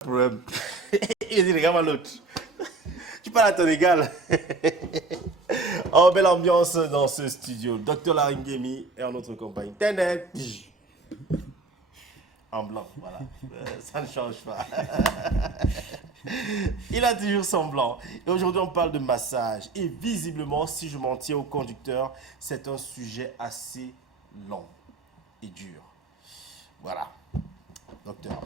Problème. Il dit, regarde l'autre. Tu parles à ton égal. Oh, belle ambiance dans ce studio. Docteur Laringemi et en notre compagnie. Ténèbres. En blanc, voilà. Ça ne change pas. Il a toujours son blanc. Et aujourd'hui, on parle de massage. Et visiblement, si je m'en tiens au conducteur, c'est un sujet assez long et dur. Voilà. Docteur.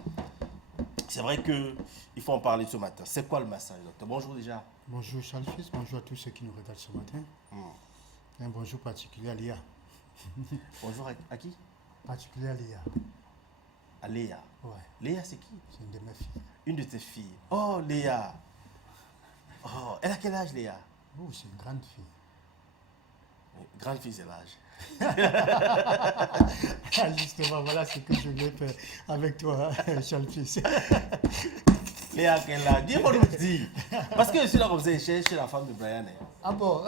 C'est vrai qu'il faut en parler ce matin. C'est quoi le massage, docteur? Bonjour déjà. Bonjour Charles Fils, bonjour à tous ceux qui nous regardent ce matin. Un bonjour particulier à Léa. Bonjour à qui? Particulier à Léa. À Léa. Ouais, Léa, c'est qui? c'est une de mes filles. Une de tes filles. Oh, Léa. Oh, elle a quel âge, Léa? Oh, c'est une grande fille. Grande fille, c'est l'âge. Ah, justement, voilà ce que je voulais faire avec toi, Charles Fils. Léa, quel âge? Dis-moi le petit. Parce que je suis là comme ça, je cherche la femme de Brian. Ah bon?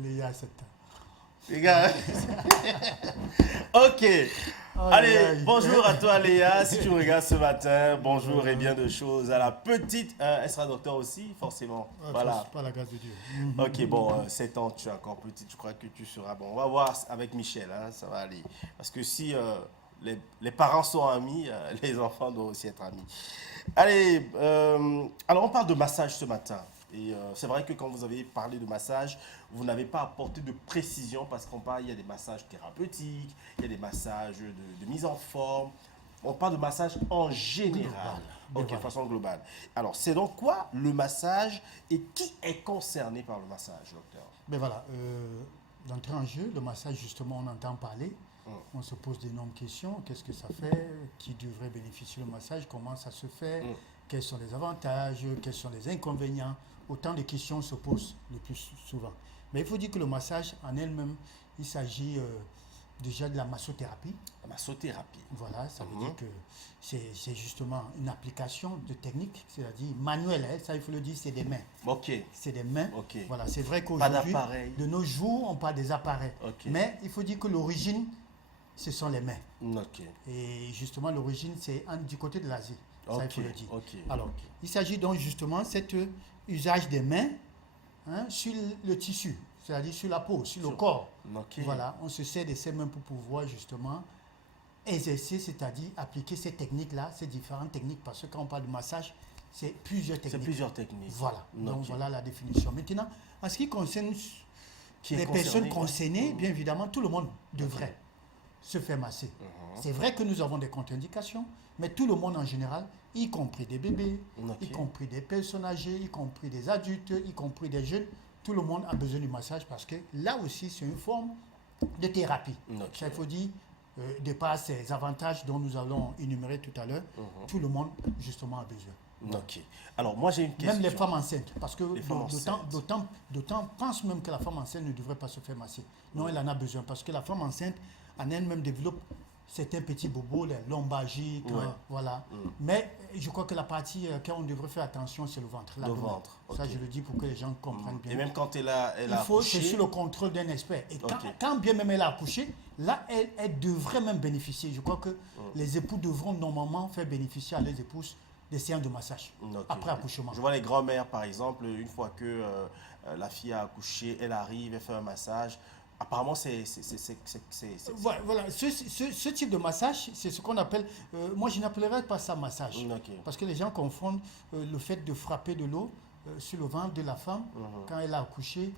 Léa, 7 ans. Les gars. Ok. Allez, aïe. bonjour à toi Léa, si tu me regardes ce matin, bonjour et bien de choses à la petite, elle sera docteur aussi, forcément, voilà. Pas la grâce de Dieu. Ok, bon, 7 ans, tu es encore petite, je crois que tu seras bon. On va voir avec Michel, hein, ça va aller. Parce que si les parents sont amis, les enfants doivent aussi être amis. Allez, alors on parle de massage ce matin. Et c'est vrai que quand vous avez parlé de massage, vous n'avez pas apporté de précision parce qu'on parle, il y a des massages thérapeutiques, il y a des massages de mise en forme. On parle de massage en général. Ok, de façon globale. Alors, c'est donc quoi le massage et qui est concerné par le massage, docteur? Ben voilà, d'entrée en jeu, le massage, justement, on entend parler. On se pose d'énormes questions. Qu'est-ce que ça fait? Qui devrait bénéficier du massage? Comment ça se fait? Quels sont les avantages? Quels sont les inconvénients? Autant de questions se posent le plus souvent. Mais il faut dire que le massage en elle-même, il s'agit déjà de la massothérapie. La massothérapie. Voilà, ça veut dire que c'est justement une application de technique, c'est-à-dire manuelle, hein, ça il faut le dire, c'est des mains. Ok. C'est des mains. Ok. Voilà, c'est vrai Pas qu'aujourd'hui, d'appareil. de nos jours, on parle des appareils. Ok. Mais il faut dire que l'origine, ce sont les mains. Ok. Et justement, l'origine, c'est du côté de l'Asie. Ça, il faut le dire. Ok. Alors, il s'agit donc justement cet usage des mains sur le tissu, c'est-à-dire sur la peau, sur le corps. Ok. Voilà, on se sert de ces mains pour pouvoir justement exercer, c'est-à-dire appliquer ces techniques-là, ces différentes techniques, parce que quand on parle de massage, c'est plusieurs techniques. C'est plusieurs techniques. Voilà, donc Ok. voilà la définition. Maintenant, en ce qui concerne Qui est les concerné, personnes ouais. concernées, bien évidemment, tout le monde devrait se faire masser. C'est vrai que nous avons des contre-indications, mais tout le monde en général, y compris des bébés, y compris des personnes âgées, y compris des adultes, y compris des jeunes, tout le monde a besoin du massage parce que là aussi, c'est une forme de thérapie. Ça, il faut dire, de par ces avantages dont nous allons énumérer tout à l'heure, tout le monde, justement, a besoin. Ok. Alors, moi, j'ai une question. Même les femmes enceintes, parce que Les femmes enceintes. d'autant pensent même que la femme enceinte ne devrait pas se faire masser. Non, elle en a besoin, parce que la femme enceinte, en elle-même, développe certains petits bobos, les lombalgiques, voilà. Mais je crois que la partie quand on devrait faire attention, c'est le ventre. Le ventre. Ça, je le dis pour que les gens comprennent bien. Et même quand elle a C'est accouché, sous le contrôle d'un expert. Et quand bien même elle a accouché, là, elle devrait même bénéficier. Je crois que les époux devront normalement faire bénéficier à leurs épouses des séances de massage après accouchement. je vois les grands-mères, par exemple, une fois que la fille a accouché, elle arrive, elle fait un massage. Apparemment, c'est Voilà, ce type de massage, c'est ce qu'on appelle, moi je n'appellerais pas ça massage, parce que les gens confondent le fait de frapper de l'eau sur le ventre de la femme quand elle a accouché.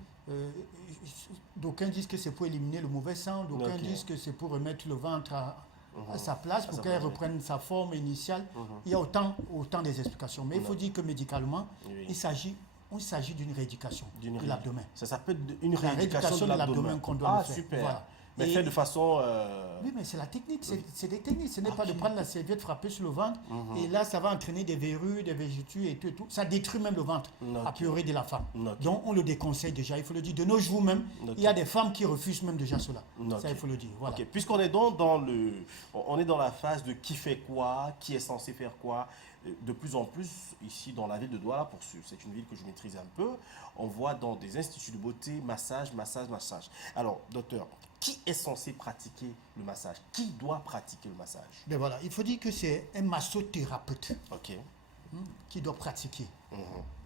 D'aucuns disent que c'est pour éliminer le mauvais sang, d'aucuns disent que c'est pour remettre le ventre à sa place, pour qu'elle reprenne sa forme initiale. Il y a autant des explications, mais il faut dire que médicalement, il s'agit d'une rééducation de l'abdomen. Ça s'appelle une rééducation de l'abdomen qu'on doit faire. Super. Voilà. Mais fait de façon... Oui, mais c'est la technique, c'est des techniques. Ce n'est pas de prendre la serviette, frapper sur le ventre, et là, ça va entraîner des verrues, des végétus et tout. Ça détruit même le ventre, a priori, de la femme. Donc, on le déconseille déjà, il faut le dire. De nos jours même, il y a des femmes qui refusent même déjà cela. Ça, il faut le dire. Voilà. Puisqu'on est donc dans la phase de qui fait quoi, qui est censé faire quoi, de plus en plus, ici dans la ville de Douala, c'est une ville que je maîtrise un peu, on voit dans des instituts de beauté, massage. Alors, docteur, qui est censé pratiquer le massage? Qui doit pratiquer le massage? Ben voilà, il faut dire que c'est un massothérapeute qui doit pratiquer.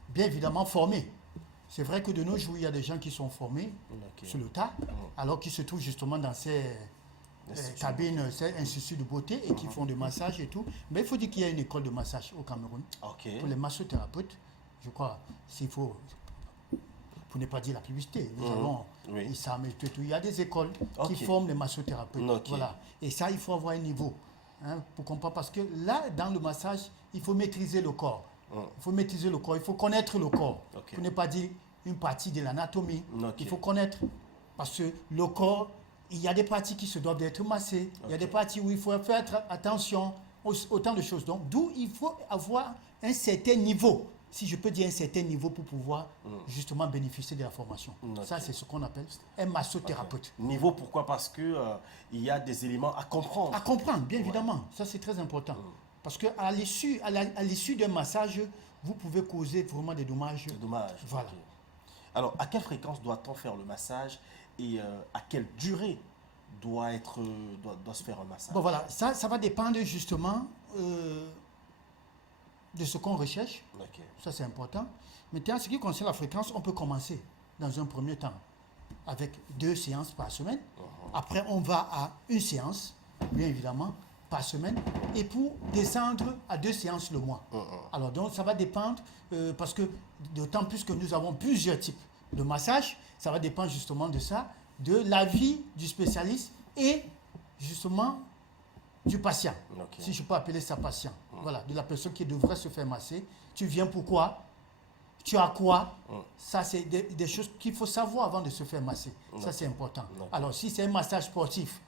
Bien évidemment formé. C'est vrai que de nos jours, il y a des gens qui sont formés sur le tas, alors qu'ils se trouvent justement dans ces cabines, ces instituts de beauté et qui font des massages et tout. Mais il faut dire qu'il y a une école de massage au Cameroun pour les massothérapeutes. Je crois, s'il faut, pour ne pas dire la publicité, nous avons ISAM et tout. Il y a des écoles qui forment les massothérapeutes. Voilà. Et ça, il faut avoir un niveau pour comprendre. Parce que là, dans le massage, il faut maîtriser le corps. Il faut maîtriser le corps, il faut connaître le corps. Pour ne pas dire une partie de l'anatomie. Il faut connaître. Parce que le corps, il y a des parties qui se doivent d'être massées. Il y a des parties où il faut faire attention. Autant de choses. Donc, d'où il faut avoir un certain niveau. Si je peux dire un certain niveau pour pouvoir justement bénéficier de la formation. Ça, c'est ce qu'on appelle un massothérapeute. Niveau, pourquoi? Parce que il y a des éléments à comprendre. À comprendre, bien évidemment. Ça, c'est très important. Parce qu'à l'issue d'un massage, vous pouvez causer vraiment des dommages. Voilà. Alors, à quelle fréquence doit-on faire le massage et à quelle durée doit se faire un massage? Bon, voilà. Ça va dépendre justement de ce qu'on recherche. Ça, c'est important. Maintenant, en ce qui concerne la fréquence, on peut commencer dans un premier temps avec 2 séances par semaine. Après, on va à 1 séance, bien évidemment, par semaine, et pour descendre à 2 séances le mois. Alors donc ça va dépendre, parce que d'autant plus que nous avons plusieurs types de massages, ça va dépendre justement de ça, de l'avis du spécialiste et justement du patient, si je peux appeler ça patient. Voilà, de la personne qui devrait se faire masser. Tu viens pourquoi? Tu as quoi? Ça, c'est des choses qu'il faut savoir avant de se faire masser. Ça, c'est important. Alors, si c'est un massage sportif,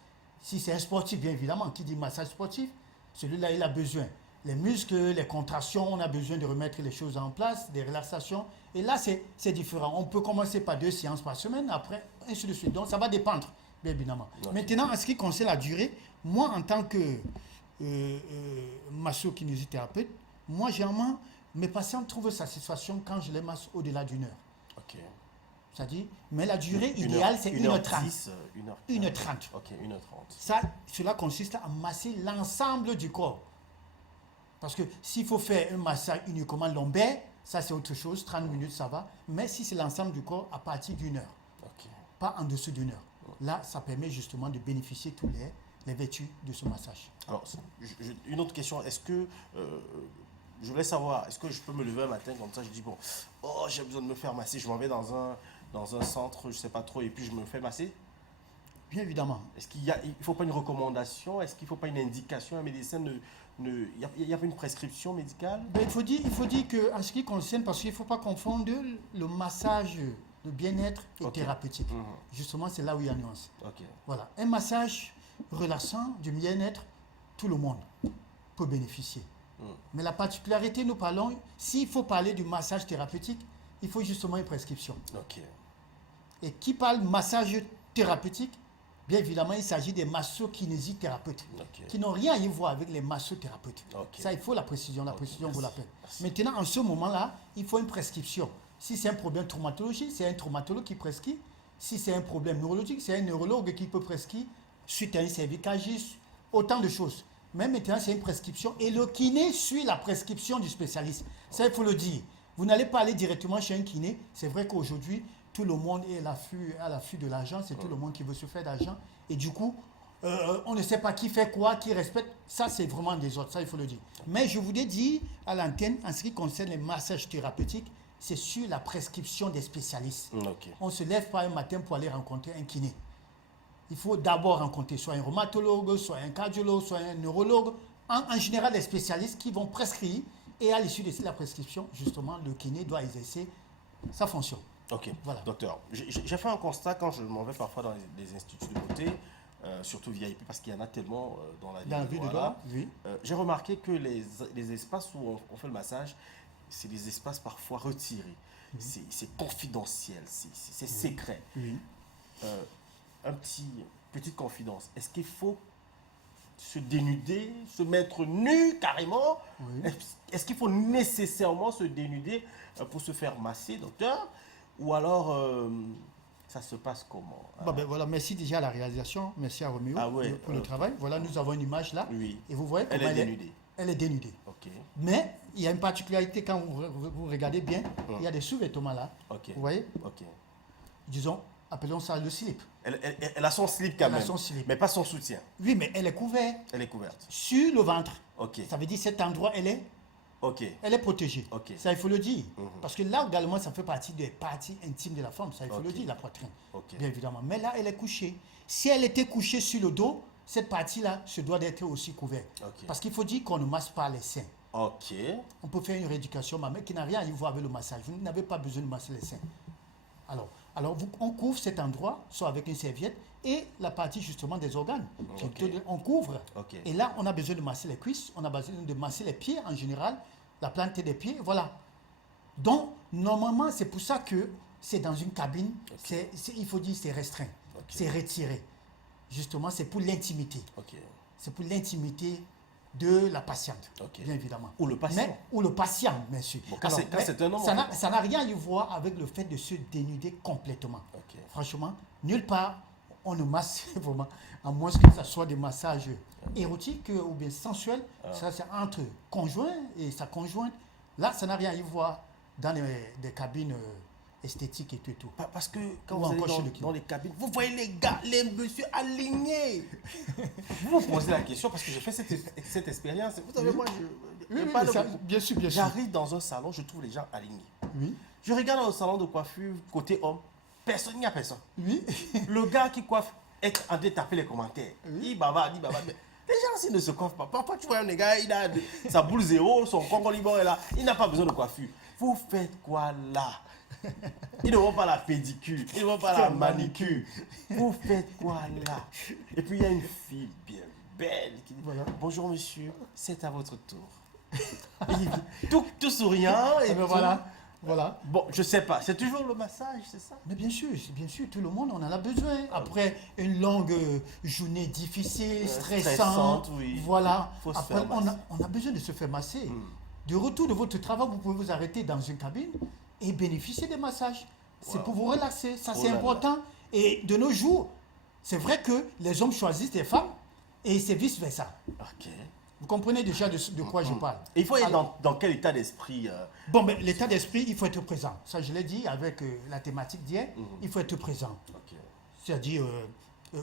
si c'est un sportif, bien évidemment, qui dit massage sportif, celui-là, il a besoin. Les muscles, les contractions, on a besoin de remettre les choses en place, des relaxations. Et là, c'est différent. On peut commencer par 2 séances par semaine, après, ainsi de suite. Donc, ça va dépendre, bien évidemment. Maintenant, en ce qui concerne la durée, moi, en tant que masso-kinésithérapeute, moi, généralement, mes patients trouvent satisfaction quand je les masse au-delà d'1 heure. C'est-à-dire, mais la durée idéale, c'est 1h30. 1h30. Ok, 1h30. Ça, cela consiste à masser l'ensemble du corps. Parce que s'il faut faire un massage uniquement lombaire, ça c'est autre chose, 30 minutes ça va. Mais si c'est l'ensemble du corps, à partir d'1 heure. Pas en dessous d'1 heure. Là, ça permet justement de bénéficier de tous les vertus de ce massage. Alors, une autre question, est-ce que... je voulais savoir, est-ce que je peux me lever un matin comme ça, je dis, bon, j'ai besoin de me faire masser, je m'en vais dans un centre, je ne sais pas trop, et puis je me fais masser? Bien évidemment. Est-ce qu'il ne faut pas une recommandation? Est-ce qu'il ne faut pas une indication? Un médecin il n'y a pas une prescription médicale? Il faut dire qu'en ce qui concerne, parce qu'il ne faut pas confondre le massage de bien-être et thérapeutique. Justement, c'est là où il y a nuance. Voilà. Un massage relaxant, du bien-être, tout le monde peut bénéficier. Mais la particularité, nous parlons, s'il faut parler du massage thérapeutique, il faut justement une prescription. Et qui parle massage thérapeutique, bien évidemment, il s'agit des masso-kinésithérapeutes qui n'ont rien à y voir avec les massothérapeutes. Ça, il faut la précision. La précision vaut la peine. Maintenant, en ce moment-là, il faut une prescription. Si c'est un problème traumatologique, c'est un traumatologue qui prescrit. Si c'est un problème neurologique, c'est un neurologue qui peut prescrire suite à un cervicalgie, autant de choses. Mais maintenant, c'est une prescription et le kiné suit la prescription du spécialiste. Ça, il faut le dire. Vous n'allez pas aller directement chez un kiné. C'est vrai qu'aujourd'hui, tout le monde est à l'affût de l'argent. C'est tout le monde qui veut se faire d'argent. Et du coup, on ne sait pas qui fait quoi, qui respecte. Ça, c'est vraiment des autres. Ça, il faut le dire. Mais je vous ai dit à l'antenne, en ce qui concerne les massages thérapeutiques, c'est sur la prescription des spécialistes. On ne se lève pas un matin pour aller rencontrer un kiné. Il faut d'abord rencontrer soit un rhumatologue, soit un cardiologue, soit un neurologue. En général, les spécialistes qui vont prescrire. Et à l'issue de la prescription, justement, le kiné doit exercer sa fonction. Voilà. Docteur, j'ai fait un constat quand je m'en vais parfois dans les instituts de beauté, surtout VIP, parce qu'il y en a tellement dans la ville de Douala. J'ai remarqué que les espaces où on fait le massage, c'est des espaces parfois retirés. C'est confidentiel, c'est secret. Petite confidence. Est-ce qu'il faut se dénuder, se mettre nu carrément? Est-ce qu'il faut nécessairement se dénuder pour se faire masser, docteur? Ou alors, Ça se passe comment? Ben voilà, merci déjà à la réalisation, merci à Roméo pour le travail. Voilà, nous avons une image là. Oui. Et vous voyez elle est dénudée. Elle est dénudée. Ok. Mais il y a une particularité quand vous regardez bien, il y a des sous-vêtements là. Ok. Vous voyez? Ok. Disons, appelons ça le slip. Elle a son slip quand même. Elle a son slip. Mais pas son soutien. Oui, mais elle est couverte. Elle est couverte. Sur le ventre. Ok. Ça veut dire cet endroit, elle est protégée. Ok. Ça, il faut le dire. Parce que là, également, ça fait partie des parties intimes de la femme. Ça, il faut le dire, la poitrine. Bien évidemment. Mais là, elle est couchée. Si elle était couchée sur le dos, cette partie-là se doit d'être aussi couverte. Parce qu'il faut dire qu'on ne masse pas les seins. Ok. On peut faire une rééducation, mais qui n'a rien à voir avec le massage. Vous n'avez pas besoin de masser les seins. Alors on couvre cet endroit, soit avec une serviette, et la partie justement des organes. On couvre. Et là, on a besoin de masser les cuisses, on a besoin de masser les pieds en général, la plante des pieds, voilà. Donc, normalement, c'est pour ça que c'est dans une cabine, il faut dire c'est restreint, c'est retiré. Justement, c'est pour l'intimité. C'est pour l'intimité de la patiente, bien évidemment. Ou le patient. Ou le patient, bien sûr. Bon, c'est un homme, ça n'a rien à voir avec le fait de se dénuder complètement. Franchement, nulle part, on ne masse vraiment, à moins que ce soit des massages érotiques ou bien sensuels. Ça, c'est entre conjoint et sa conjointe. Là, ça n'a rien à voir dans des cabines esthétiques et tout. Parce que quand vous allez dans les cabines, vous voyez les gars, les messieurs alignés. Vous vous posez la question, parce que j'ai fait cette expérience. Vous savez, moi, bien sûr. J'arrive dans un salon, je trouve les gens alignés. Oui. Je regarde dans le salon de coiffure, côté homme, personne, il n'y a personne. Oui. Le gars qui coiffe est en train de taper les commentaires. Il bavarde. Mais les gens aussi ne se coiffent pas. Parfois, tu vois un gars, il a sa boule zéro, son congo libre est là. Il n'a pas besoin de coiffure. Vous faites quoi là? Ils ne vont pas la pédicure, ils ne vont pas la manicure. Vous faites quoi là? Et puis il y a une fille bien belle qui dit bonjour monsieur, c'est à votre tour. tout souriant. Et voilà. Bon, je sais pas, c'est toujours le massage, c'est ça? Mais bien sûr, tout le monde en a besoin. Après une longue journée difficile, stressante, voilà. Après, on a besoin de se faire masser. De retour de votre travail, vous pouvez vous arrêter dans une cabine et bénéficier des massages. C'est pour vous relaxer, ça c'est important. Et de nos jours, c'est vrai que les hommes choisissent des femmes et c'est vice-versa. Vous comprenez déjà de quoi je parle. Et il faut être dans quel état d'esprit Bon, mais l'état d'esprit, il faut être présent. Ça, je l'ai dit avec la thématique d'hier, il faut être présent. C'est-à-dire,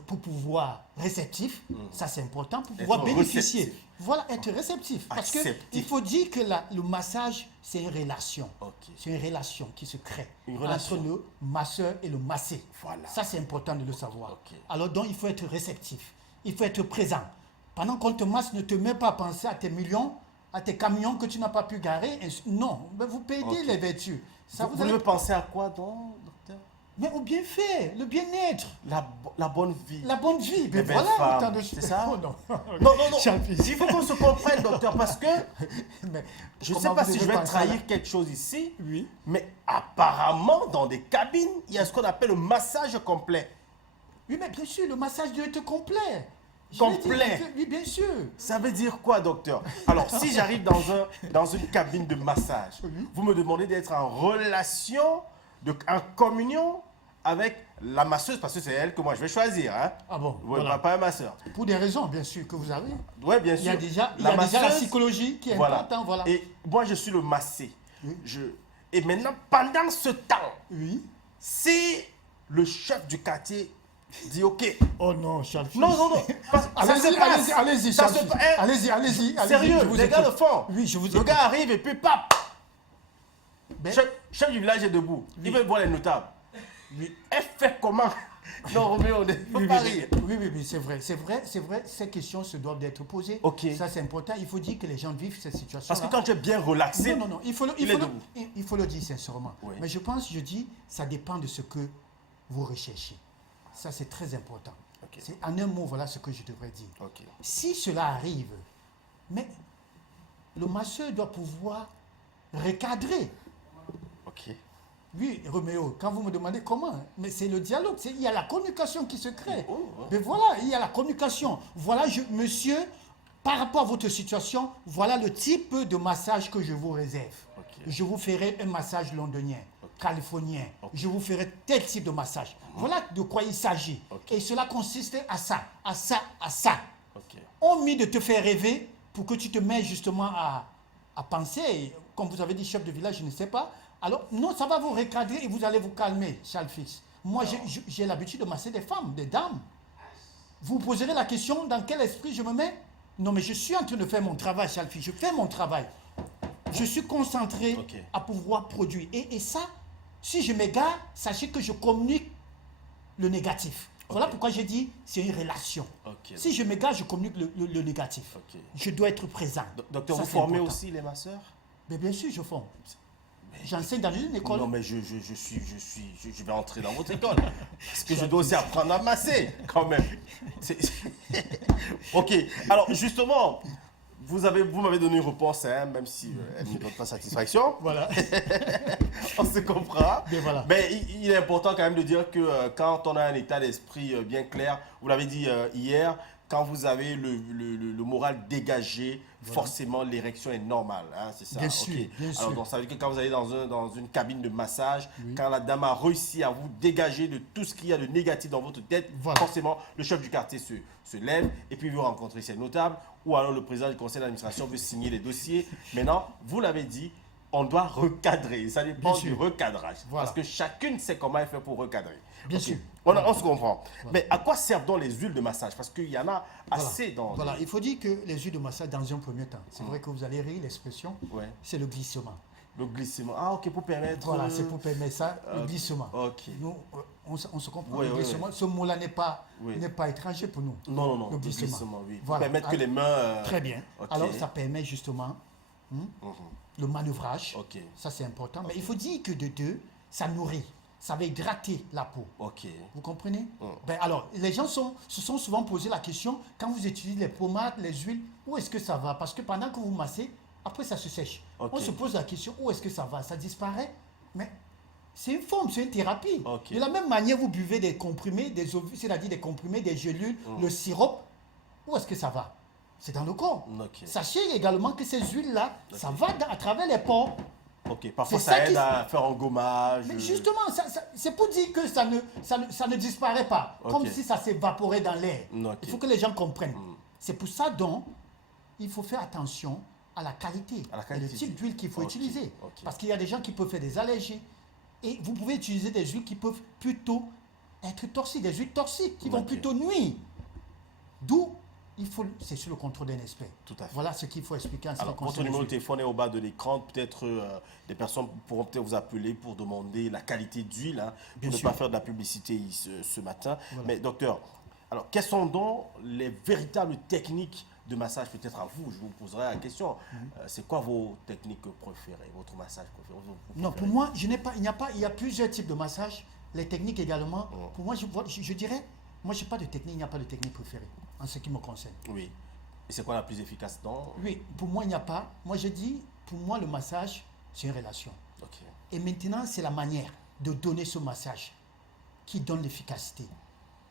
pour pouvoir réceptif, ça c'est important, pour pouvoir bénéficier. Réceptif. Voilà, être réceptif. Parce qu'il faut dire que le massage, c'est une relation. C'est une relation qui se crée entre le masseur et le massé. Voilà. Ça, c'est important de le savoir. Alors donc, il faut être réceptif. Il faut être présent. Pendant qu'on te masse, ne te mets pas à penser à tes millions, à tes camions que tu n'as pas pu garer. Non, mais vous payez les vertus. Vous voulez penser à quoi donc, docteur? Mais au bienfait, le bien-être. La bonne vie. La bonne vie. Mais voilà, autant de choses. C'est ça? Non. Il faut qu'on se comprenne, docteur, parce que je ne sais pas si je vais trahir quelque chose ici, mais apparemment, dans des cabines, il y a ce qu'on appelle le massage complet. Oui, mais bien sûr, le massage doit être complet. Complet. Oui, bien sûr. Ça veut dire quoi, docteur? Alors, si j'arrive dans une cabine de massage, vous me demandez d'être en relation, en communion avec la masseuse, parce que c'est elle que moi je vais choisir. Hein? Ah bon? Pas un masseur. Pour des raisons, bien sûr, que vous avez. Oui, bien sûr. Il y a déjà la psychologie qui est importante. Voilà. Et moi, je suis le massé. Et maintenant, pendant ce temps, si le chef du quartier dit OK. Oh non, Charles. Non. Allez-y, Charles. Allez-y. Sérieux, les gars le font. Oui, je vous Le gars arrive et puis pap. Chef du village est debout. Il veut voir les notables. Elle fait comment? Non, Roméo, ne faut pas rire. Oui, c'est vrai. Ces questions se doivent d'être posées. Ça, c'est important. Il faut dire que les gens vivent cette situation. Parce que quand tu es bien relaxé, non. Il faut le dire sincèrement. Mais je dis, ça dépend de ce que vous recherchez. Ça, c'est très important. C'est en un mot, voilà ce que je devrais dire. Si cela arrive, mais le masseur doit pouvoir recadrer. Oui, Roméo, quand vous me demandez comment, mais c'est le dialogue, il y a la communication qui se crée. Mais voilà, il y a la communication. Voilà, monsieur, par rapport à votre situation, voilà le type de massage que je vous réserve. Je vous ferai un massage londonien. californien. Je vous ferai tel type de massage. Voilà de quoi il s'agit. Et cela consiste à ça, à ça, à ça. On met de te faire rêver pour que tu te mets justement à penser. Comme vous avez dit, chef de village, je ne sais pas. Alors, non, ça va vous recadrer et vous allez vous calmer, Charles Fix. Moi, j'ai l'habitude de masser des femmes, des dames. Vous poserez la question, dans quel esprit je me mets? Non, mais je suis en train de faire mon travail, Charles Fix. Je fais mon travail. Je suis concentré à pouvoir produire. Et ça, si je m'égare, sachez que je communique le négatif. Voilà pourquoi j'ai dit, c'est une relation. Si je m'égare, je communique le négatif. Je dois être présent. Docteur, vous formez aussi les masseurs? Mais bien sûr, je forme. J'enseigne dans une école. Non, mais je vais entrer dans votre école. Parce que je dois aussi apprendre à masser, quand même. Ok. Alors, justement, vous m'avez donné une réponse, hein, même si elle ne me donne pas satisfaction. Voilà. On se comprend. Mais voilà. Mais il est important quand même de dire que quand on a un état d'esprit bien clair, vous l'avez dit hier, quand vous avez le moral dégagé, forcément l'érection est normale. Hein, c'est ça. Bien sûr, bien sûr. Alors, donc, ça veut dire que quand vous allez dans une cabine de massage, quand la dame a réussi à vous dégager de tout ce qu'il y a de négatif dans votre tête, forcément le chef du quartier se lève et puis veut rencontrer ses notables, ou alors le président du conseil d'administration veut signer les dossiers. Maintenant, vous l'avez dit, on doit recadrer. Ça dépend du recadrage. Parce que chacune sait comment elle fait pour recadrer. Bien sûr. On se comprend. Mais à quoi servent donc les huiles de massage? Parce qu'il y en a assez dans... Voilà, il faut dire que les huiles de massage, dans un premier temps, c'est vrai que vous allez rire l'expression, c'est le glissement. Le glissement. Ah, ok, pour permettre... Voilà, c'est pour permettre ça, le glissement. Nous, on se comprend. Le glissement, ce mot-là n'est pas étranger pour nous. Non, le glissement, oui. Pour permettre que les mains... Très bien. Alors, ça permet justement le manœuvrage. Ça, c'est important. Mais il faut dire que de deux, ça nourrit. Ça va hydrater la peau. Vous comprenez? Alors, les gens se sont souvent posé la question, quand vous utilisez les pommades, les huiles, où est-ce que ça va? Parce que pendant que vous massez, après ça se sèche. On se pose la question, où est-ce que ça va? Ça disparaît? Mais c'est une forme, c'est une thérapie. De la même manière, vous buvez des comprimés, c'est-à-dire des comprimés, des gélules, le sirop, où est-ce que ça va? C'est dans le corps. Sachez également que ces huiles-là, ça va à travers les pores. Parfois ça aide à faire un gommage. Mais justement, c'est pour dire que ça ne disparaît pas, comme si ça s'évaporait dans l'air. Il faut que les gens comprennent. C'est pour ça donc, il faut faire attention à la qualité et le type d'huile qu'il faut utiliser. Parce qu'il y a des gens qui peuvent faire des allergies. Et vous pouvez utiliser des huiles qui peuvent plutôt être toxiques, des huiles toxiques qui vont plutôt nuire. D'où c'est sur le contrôle d'un expert. Tout à fait. Voilà ce qu'il faut expliquer en ce qui concerne. Votre numéro de téléphone est au bas de l'écran. Peut-être des personnes pourront peut-être vous appeler pour demander la qualité d'huile, pour ne pas faire de la publicité ce matin. Mais docteur, alors quelles sont donc les véritables techniques de massage? Peut-être à vous, je vous poserai la question. C'est quoi vos techniques préférées, votre massage préféré? Non, pour moi, il y a plusieurs types de massages. Les techniques également. Pour moi, je dirais, moi, je n'ai pas de technique, il n'y a pas de technique préférée en ce qui me concerne. Oui. Et c'est quoi la plus efficace dans? Oui, pour moi, il n'y a pas. Moi, je dis, pour moi, le massage, c'est une relation. Et maintenant, c'est la manière de donner ce massage qui donne l'efficacité.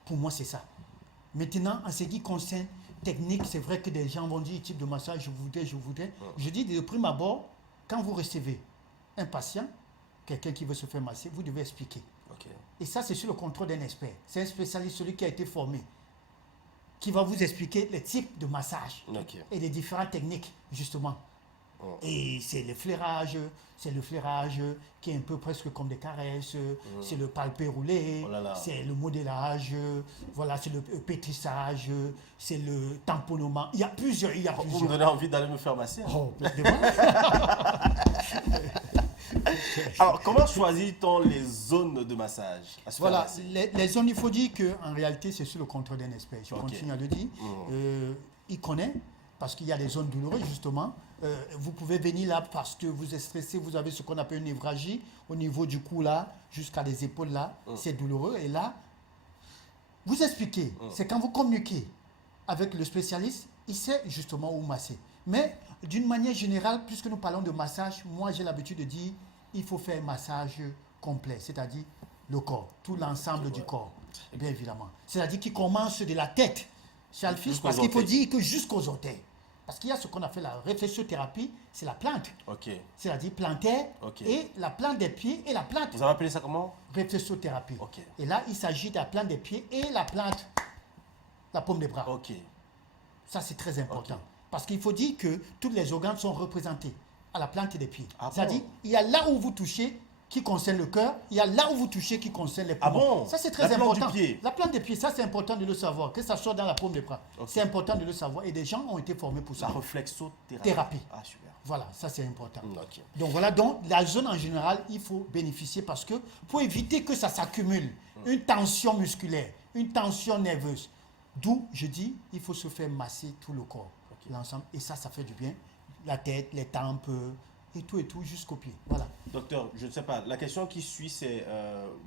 Pour moi, c'est ça. Maintenant, en ce qui concerne technique, c'est vrai que des gens vont dire type de massage, je voudrais. Je dis de prime abord, quand vous recevez un patient, quelqu'un qui veut se faire masser, vous devez expliquer. Et ça, c'est sur le contrôle d'un expert. C'est un spécialiste, celui qui a été formé, qui va vous expliquer les types de massage et les différentes techniques, justement. Et c'est le flairage qui est un peu presque comme des caresses, c'est le palpé roulé, c'est le modélage, voilà, c'est le pétrissage, c'est le tamponnement. Il y a plusieurs. Vous me donnez envie d'aller me faire masser. Alors, comment choisit-on les zones de massage? Voilà, les zones, il faut dire qu'en réalité, c'est sur le contrôle d'un expert. Je continue à le dire. Il connaît, parce qu'il y a des zones douloureuses, justement. Vous pouvez venir là parce que vous êtes stressé, vous avez ce qu'on appelle une névralgie au niveau du cou là, jusqu'à les épaules là. C'est douloureux. Et là, vous expliquez. C'est quand vous communiquez avec le spécialiste, il sait justement où masser. Mais d'une manière générale, puisque nous parlons de massage, moi j'ai l'habitude de dire il faut faire un massage complet, c'est-à-dire le corps, tout l'ensemble du corps, bien évidemment. C'est-à-dire qu'il commence de la tête, Charles Fils, parce qu'il faut dire que jusqu'aux orteils. Parce qu'il y a ce qu'on appelle la réflexothérapie, c'est la plante. Ok. C'est-à-dire plantaire et la plante des pieds et la plante. Vous avez appelé ça comment? Réflexothérapie. Ok. Et là, il s'agit de la plante des pieds et la plante, la paume des bras. Ok. Ça, c'est très important. Parce qu'il faut dire que tous les organes sont représentés à la plante des pieds. C'est-à-dire, il y a là où vous touchez qui concerne le cœur, il y a là où vous touchez qui concerne les poumons. Ça, c'est très important. La plante du pied. La plante des pieds, ça, c'est important de le savoir. Que ça soit dans la paume des bras. C'est important de le savoir. Et des gens ont été formés pour ça. La réflexothérapie. Ah, super. Voilà, ça, c'est important. Donc, voilà, donc, la zone en général, il faut bénéficier parce que pour éviter que ça s'accumule, une tension musculaire, une tension nerveuse. D'où, je dis, il faut se faire masser tout le corps, l'ensemble. Et ça fait du bien. La tête, les tempes, et tout, jusqu'aux pieds. Voilà. Docteur, je ne sais pas, la question qui suit, c'est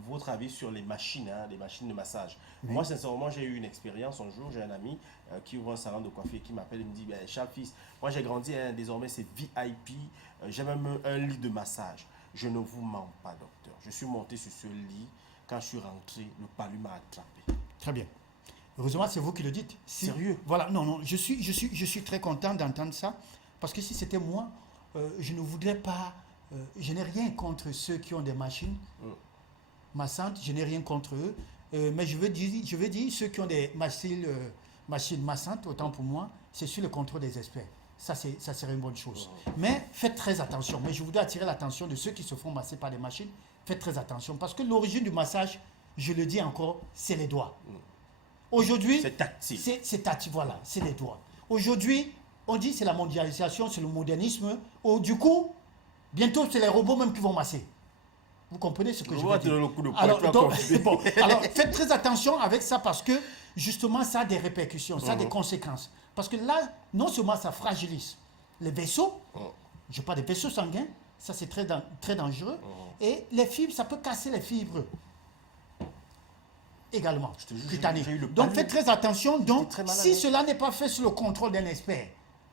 votre avis sur les machines, les machines de massage. Oui. Moi, sincèrement, j'ai eu une expérience. Un jour, j'ai un ami qui ouvre un salon de coiffure et qui m'appelle et me dit, Charles fils, moi j'ai grandi, désormais c'est VIP, j'ai même un lit de massage. Je ne vous mens pas, docteur. Je suis monté sur ce lit. Quand je suis rentré, le palu m'a attrapé. Très bien. Heureusement, c'est vous qui le dites. Sérieux? Voilà, non, je suis très content d'entendre ça. Parce que si c'était moi, je ne voudrais pas... je n'ai rien contre ceux qui ont des machines massantes. Je n'ai rien contre eux. Mais je veux dire, ceux qui ont des machines massantes, autant pour moi, c'est sur le contrôle des experts. Ça serait une bonne chose. Mais faites très attention. Mais je voudrais attirer l'attention de ceux qui se font masser par des machines. Faites très attention. Parce que l'origine du massage, je le dis encore, c'est les doigts. Aujourd'hui, c'est tactile. C'est tactile, voilà, c'est les doigts. Aujourd'hui, on dit c'est la mondialisation, c'est le modernisme. Du coup, bientôt, c'est les robots même qui vont masser. Vous comprenez ce que je veux dire? Alors, faites très attention avec ça parce que, justement, ça a des répercussions, ça a des conséquences. Parce que là, non seulement ça fragilise les vaisseaux, je parle des vaisseaux sanguins, ça c'est très dangereux, et les fibres, ça peut casser les fibres également, cutanées. Donc faites très attention. Donc, si cela n'est pas fait sous le contrôle d'un expert,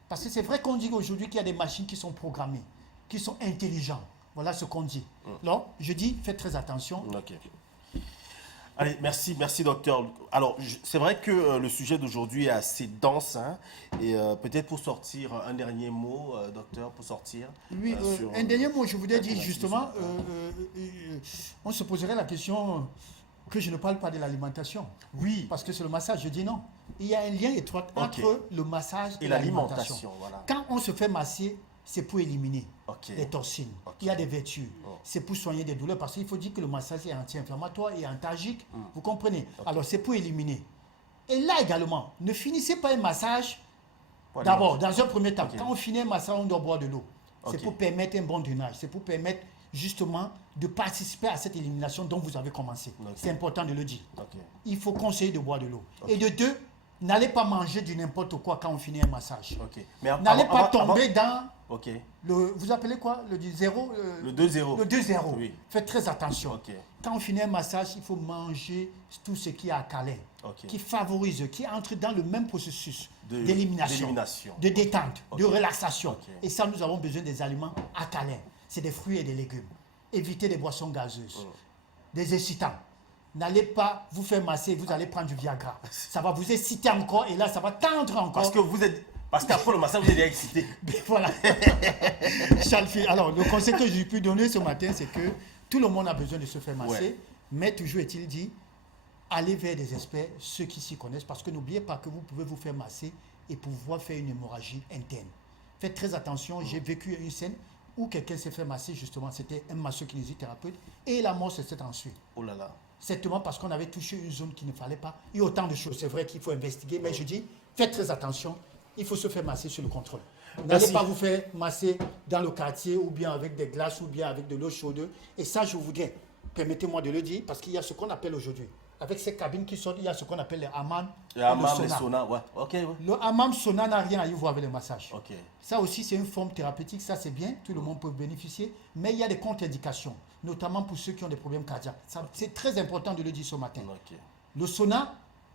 parce que c'est vrai qu'on dit aujourd'hui qu'il y a des machines qui sont programmées, qui sont intelligentes. Voilà ce qu'on dit. Donc, je dis, faites très attention. Ok. Allez, merci docteur. Alors, c'est vrai que le sujet d'aujourd'hui est assez dense, et peut-être pour sortir un dernier mot, docteur, pour sortir. Oui, un dernier mot, je voudrais dire justement, on se poserait la question que je ne parle pas de l'alimentation. Oui. Parce que c'est le massage, je dis non. Il y a un lien étroit entre le massage et l'alimentation. Voilà. Quand on se fait masser, c'est pour éliminer les toxines. Il y a des vertus. C'est pour soigner des douleurs parce qu'il faut dire que le massage est anti-inflammatoire et antalgique. Vous comprenez? Alors, c'est pour éliminer. Et là également, ne finissez pas un massage d'abord, dans un premier temps. Quand on finit un massage, on doit boire de l'eau. C'est pour permettre un bon drainage. C'est pour permettre justement de participer à cette élimination dont vous avez commencé. C'est important de le dire. Il faut conseiller de boire de l'eau. Et de deux, n'allez pas manger du n'importe quoi quand on finit un massage. N'allez pas tomber dans... vous appelez quoi? Le 0 Le 2-0. Le 2-0. Oui. Faites très attention. Quand on finit un massage, il faut manger tout ce qui est alcalin, qui favorise, qui entre dans le même processus d'élimination, de détente, de relaxation. Et ça, nous avons besoin des aliments alcalins. C'est des fruits et des légumes. Évitez les boissons gazeuses, des excitants. N'allez pas vous faire masser, vous allez prendre du Viagra. Ça va vous exciter encore et là, ça va tendre encore. Parce qu'après le massage, vous êtes excité. Voilà. Alors, le conseil que j'ai pu donner ce matin, c'est que tout le monde a besoin de se faire masser. Mais toujours est-il dit, allez vers des experts, ceux qui s'y connaissent, parce que n'oubliez pas que vous pouvez vous faire masser et pouvoir faire une hémorragie interne. Faites très attention. J'ai vécu une scène où quelqu'un s'est fait masser, justement. C'était un masseur-kinésithérapeute et la mort s'est ensuite. Oh là là. Certainement parce qu'on avait touché une zone qu'il ne fallait pas. Il y a autant de choses. C'est vrai qu'il faut investiguer, mais je dis, faites très attention. Il faut se faire masser sur le contrôle. N'allez pas vous faire masser dans le quartier ou bien avec des glaces ou bien avec de l'eau chaude. Et ça, je voudrais, permettez-moi de le dire, parce qu'il y a ce qu'on appelle aujourd'hui, avec ces cabines qui sortent, il y a ce qu'on appelle les hammams. Les hammams, les saunas, ouais. Le hammam sauna n'a rien à y voir avec le massage. Ça aussi, c'est une forme thérapeutique, ça c'est bien, tout le monde peut bénéficier, mais il y a des contre-indications, notamment pour ceux qui ont des problèmes cardiaques. C'est très important de le dire ce matin. Le sauna,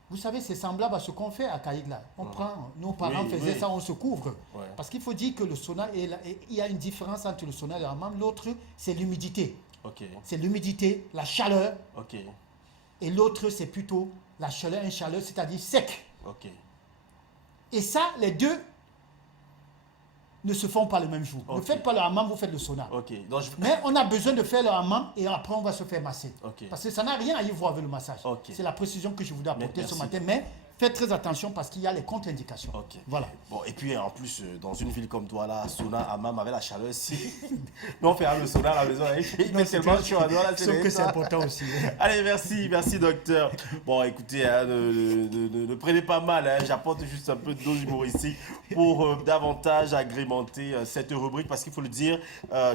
vous savez, c'est semblable à ce qu'on fait à Caïgla. On prend, nos parents faisaient ça, on se couvre. Parce qu'il faut dire que le sauna, il y a une différence entre le sauna et le hammam. L'autre, c'est l'humidité. C'est l'humidité, la chaleur. Et l'autre, c'est plutôt la chaleur, c'est-à-dire sec. Et ça, les deux ne se font pas le même jour. Ne faites pas le hammam, vous faites le sauna. Donc, mais on a besoin de faire le hammam et après on va se faire masser. Ok. Parce que ça n'a rien à y voir avec le massage. C'est la précision que je voudrais apporter ce matin. Mais faites très attention parce qu'il y a les contre-indications. Voilà. Bon, et puis en plus, dans une ville comme toi, là, sauna, hammam, avec la chaleur, si. Nous, on fait le sauna à la maison, il fait tellement chaud. Sauf que c'est important aussi. Allez, merci, docteur. Bon, écoutez, hein, ne prenez pas mal, hein, j'apporte juste un peu de dose humoristique pour davantage agrémenter cette rubrique parce qu'il faut le dire,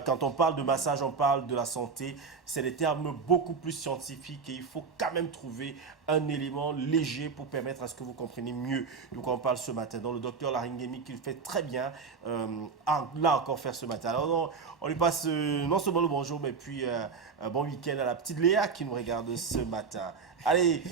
quand on parle de massage, on parle de la santé. C'est des termes beaucoup plus scientifiques et il faut quand même trouver un élément léger pour permettre à ce que vous compreniez mieux de quoi on parle ce matin. Donc le docteur Laringemi qui le fait très bien, l'a encore fait ce matin. Alors on lui passe non seulement le bonjour, mais puis un bon week-end à la petite Léa qui nous regarde ce matin. Allez.